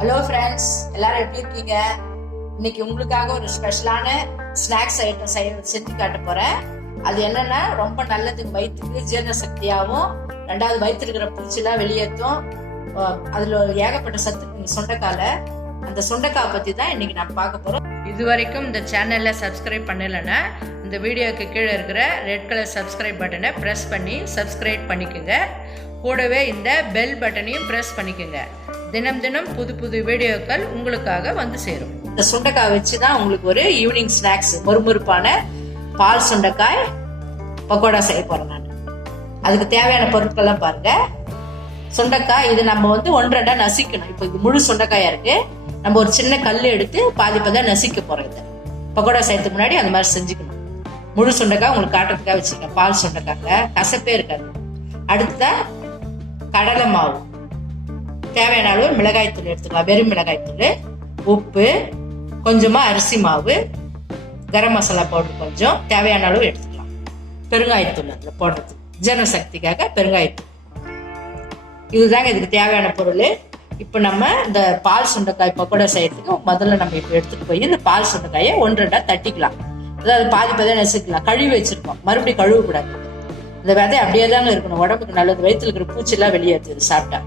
Hello friends, எல்லாரும் எப்படி இருக்கீங்க? இன்னைக்கு உங்களுக்காக ஒரு ஸ்பெஷலான ஸ்நாக்ஸ் ஐட்டம் செஞ்சு காட்ட போறேன். அது என்னன்னா ரொம்ப நல்லதுக்கு, வயிற்றுக்கு ஜீரண சக்தியாகவும், ரெண்டாவது வயிற்று இருக்கிற பூச்சிலாம் வெளியேற்றும். அதுல ஏகப்பட்ட சத்து சுண்டைக்கால. அந்த சுண்டைக்காய் பத்தி தான் இன்னைக்கு நான் பார்க்க போறோம். இது வரைக்கும் இந்த சேனல்ல சப்ஸ்கிரைப் பண்ணலைன்னா இந்த வீடியோக்கு கீழே இருக்கிற ரெட் கலர் சப்ஸ்கிரைப் பட்டனை ப்ரெஸ் பண்ணி சப்ஸ்கிரைப் பண்ணிக்கோங்க. கூடவே இந்த பெல் பட்டனையும் ப்ரெஸ் பண்ணிக்கோங்க. தினம் தினம் புது புது வீடியோக்கள் உங்களுக்காக வந்து சேரும். இந்த சுண்டைக்காய் வச்சு தான் உங்களுக்கு ஒரு ஈவினிங் ஸ்நாக்ஸ் மொறுமொறுப்பான பால் சுண்டைக்காய் பக்கோடா செய்ய போறேன் நான். அதுக்கு தேவையான பொருட்கள்லாம் பாருங்க. சுண்டைக்காய் இது நம்ம வந்து 1-2 நசிக்கணும். இப்போ இது முழு சுண்டைக்காயா இருக்கு. நம்ம ஒரு சின்ன கல் எடுத்து பாதி நசிக்க போறோம். இதை பக்கோடா செய்யறதுக்கு முன்னாடி அந்த மாதிரி செஞ்சுக்கணும். முழு சுண்டைக்காய் உங்களுக்கு காட்டுறதுக்காக வச்சிருக்கேன். பால் சுண்டைக்காங்க கசப்பே இருக்காது. அடுத்த கடலை மாவு, தேவையான அளவு மிளகாய்த்தூள் எடுத்துக்கலாம். வெறும் மிளகாய்த்தூள், உப்பு, கொஞ்சமா அரிசி மாவு, கரம் மசாலா பவுடர் கொஞ்சம் தேவையான அளவு எடுத்துக்கலாம். பெருங்காயத்தூள் அதுல போடுறது ஜீரண சக்திக்காக பெருங்காயத்தூள். இதுதாங்க இதுக்கு தேவையான பொருள். இப்ப நம்ம இந்த பால் சுண்டைக்காய் பக்கோடா செய்யறதுக்கு முதல்ல நம்ம இப்ப எடுத்துட்டு போய் இந்த பால் சுண்டைக்காயை 1-2 தட்டிக்கலாம். அதாவது பாதி நசுக்கலாம். கழுவி வச்சிருக்கோம், மறுபடியும் கழுவ கூடாது. இந்த விதை அப்படியே தாங்க இருக்கணும். உடம்புக்கு நல்லது. வயிற்றுல இருக்கிற பூச்சிலாம் வெளியேற்றுது சாப்பிட்டா.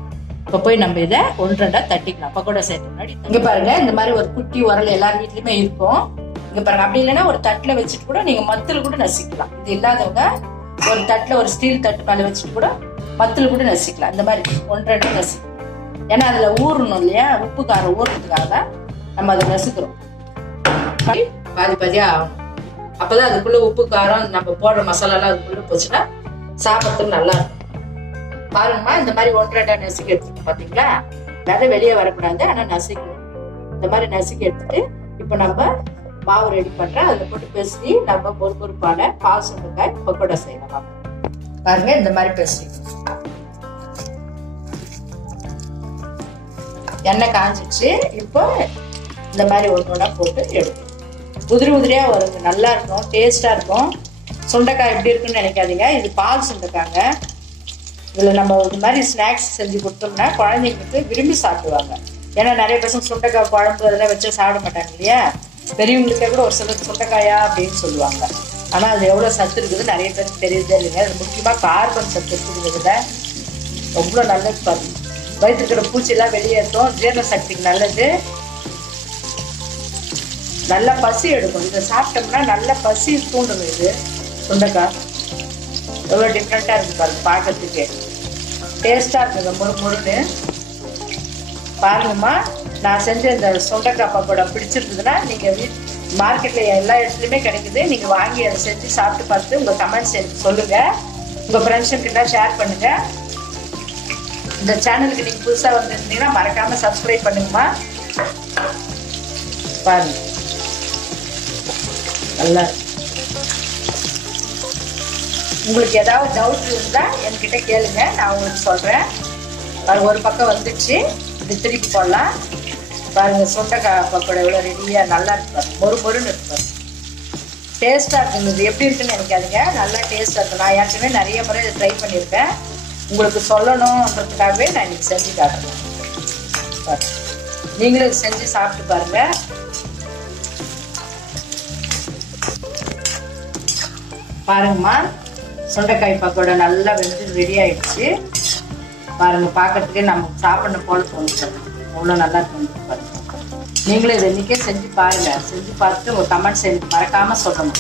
இப்ப போய் நம்ம இதை 1-2 தட்டிக்கலாம். பக்கோடா செய்யறதுக்கு முன்னாடி இங்க பாருங்க, இந்த மாதிரி ஒரு குட்டி உரல் எல்லார் வீட்லயுமே இருக்கும். இங்க பாருங்க, அப்படி இல்லைன்னா ஒரு தட்டுல வச்சுட்டு கூட நீங்க மத்துல கூட நசிக்கலாம். இது இல்லாதவங்க ஒரு தட்டுல ஒரு ஸ்டீல் தட்டு மேல வச்சுட்டு கூட மத்துல கூட நசிக்கலாம். இந்த மாதிரி 1-2 நசிக்கலாம். ஏன்னா அதுல ஊறணும் இல்லையா, உப்பு காரம் ஊறுறதுக்காக நம்ம அதை நசுக்கிறோம். பாதியா ஆகணும். அப்பதான் அதுக்குள்ள உப்பு காரம் நம்ம போடுற மசாலா எல்லாம் அதுக்குள்ள போச்சுன்னா சாப்பிட்றதுக்கு நல்லா இருக்கும். பாருங்கம்மா, இந்த மாதிரி 1-2 நசுக்கி எடுத்துட்டு பாத்தீங்களா, விதை வெளியே வரக்கூடாது, ஆனா நசுக்கணும். இந்த மாதிரி நசுக்கி எடுத்துட்டு இப்ப நம்ம மாவு ரெடி பண்றோம். அதுல போட்டு பேசி நம்ம பொறுப்பான பால் சுண்டைக்காய் பக்கோடா செய்யலாம். பாருங்க, இந்த மாதிரி பேசி எண்ணெய் காஞ்சிச்சு. இப்போ இந்த மாதிரி ஒன்றா போட்டு எடுக்கணும். உதிரியா வருங்க, நல்லா இருக்கும், டேஸ்டா இருக்கும். சுண்டைக்காய் எப்படி இருக்குன்னு நினைக்காதீங்க. இது பால் சுண்டைக்காங்க. இதுல நம்ம இது மாதிரி ஸ்நாக்ஸ் செஞ்சு கொடுத்தோம்னா குழந்தைங்களுக்கு விரும்பி சாப்பிடுவாங்க. ஏன்னா நிறைய பசங்க சுண்டைக்காய் குழம்பு அதெல்லாம் வச்சு சாப்பிட மாட்டாங்க இல்லையா. பெரியவங்களுக்கே கூட ஒரு சிலர் சுண்டைக்காயா அப்படின்னு சொல்லுவாங்க. ஆனா அது எவ்வளவு சத்து இருக்குது நிறைய பேருக்கு தெரியுதே இல்லைங்க. அது முக்கியமா கார்பன் சத்து இருக்குதுல, எவ்வளவு நல்லது பாருங்க. வயிற்று இருக்கிற பூச்சி எல்லாம் வெளியேற்றும், ஜீரண சக்திக்கு நல்லது. நல்லா பசி எடுக்கும். இதை சாப்பிட்டோம்னா நல்ல பசி தூண்டும். இது சுண்டைக்காய் எவ்வளோ டிஃப்ரெண்ட்டாக இருக்குது பாருங்க, பார்க்கறதுக்கு டேஸ்ட்டாக இருக்குங்க, முறுன்னு. பாருங்கம்மா, நான் செஞ்ச இந்த சுண்டைக்காய் பக்கோடா பிடிச்சிருந்ததுன்னா நீங்கள் மார்க்கெட்டில் எல்லா இடத்துலையுமே கிடைக்குது. நீங்கள் வாங்கி அதை செஞ்சு சாப்பிட்டு பார்த்து உங்கள் கமெண்ட்ஸ் எனக்கு சொல்லுங்கள். உங்கள் ஃப்ரெண்ட்ஸுக்கிட்ட ஷேர் பண்ணுங்கள். இந்த சேனலுக்கு நீங்கள் புதுசாக வந்துருந்தீங்கன்னா மறக்காமல் சப்ஸ்கிரைப் பண்ணுங்கம்மா. பாருங்க, நல்லா உங்களுக்கு ஏதாவது டவுட் இருந்தா என்கிட்ட கேளுங்க, நான் உங்களுக்கு சொல்றேன். ஒரு பக்கம் வந்துடுச்சு, இது திருப்பி போடலாம். பாருங்க, சுண்டைக்காய் பக்கோடா எவ்வளோ ரெடியா நல்லா இருக்கு பாருங்க, மொறுன்னு இருக்கு பாருங்க, டேஸ்டா இருக்குங்க. இது எப்படி இருக்குன்னு நினைக்காதீங்க, நல்லா டேஸ்டா இருக்கும். நான் ஏற்கனவே நிறைய முறை இதை ட்ரை பண்ணியிருக்கேன். உங்களுக்கு சொல்லணுன்றதுக்காகவே நான் இன்னைக்கு செஞ்சு காட்டுறேன். நீங்களும் செஞ்சு சாப்பிட்டு பாருங்க. பாருங்கம்மா, சுண்டைக்காய் பக்கோடா நல்லா வெந்து ரெடி ஆயிடுச்சு. பாருங்க, பார்க்கறதுக்கே நம்ம சாப்பிடணும் போல தோணுது. அவ்வளோ நல்லா இருக்கு பாருங்க. நீங்களும் இதை இன்னைக்கே செஞ்சு பாருங்க. செஞ்சு பார்த்துட்டு உங்க கமெண்ட்ஸ் எனக்கு மறக்காம சொல்லணும்.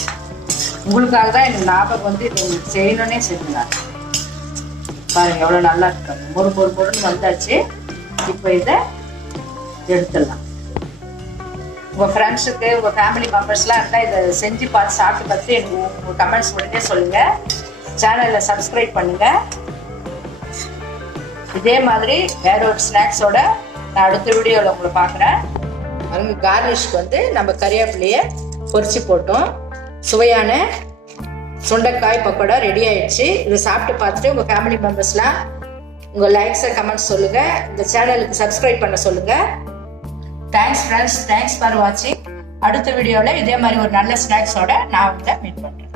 உங்களுக்காக தான் எனக்கு ஞாபகம் வந்து இது உங்களுக்கு செய்யணும்னே செஞ்சுங்க. பாருங்க, எவ்வளோ நல்லா இருக்காங்க, மொறுன்னு வந்தாச்சு. இப்போ இதை எடுத்துடலாம். உங்க ஃப்ரெண்ட்ஸுக்கு, உங்க ஃபேமிலி மெம்பர்ஸ்லாம் இருந்தால் இதை செஞ்சு பார்த்து சாப்பிட்டு பார்த்து எனக்கு உங்க கமெண்ட்ஸ் உடனே சொல்லுங்க. சேனலை சப்ஸ்கிரைப் பண்ணுங்க. இதே மாதிரி வேற ஒரு ஸ்நாக்ஸோட நான் அடுத்த வீடியோவில் உங்களை பார்க்குறேன். அங்கே கார்னிஷ்க்கு வந்து நம்ம கறிவேப்பிலையை பொரிச்சு போட்டோம். சுவையான சுண்டைக்காய் பக்கோடா ரெடி ஆயிடுச்சு. இதை சாப்பிட்டு பார்த்துட்டு உங்க ஃபேமிலி மெம்பர்ஸ்லாம் உங்க லைக்ஸை கமெண்ட்ஸ் சொல்லுங்க. இந்த சேனலுக்கு சப்ஸ்கிரைப் பண்ண சொல்லுங்க. தேங்க்ஸ் ஃப்ரெண்ட்ஸ், தேங்க்ஸ் ஃபார் வாட்சிங். அடுத்த வீடியோவில் இதே மாதிரி ஒரு நல்ல ஸ்நாக்ஸோட நான் உங்களை மீட் பண்ணுறேன்.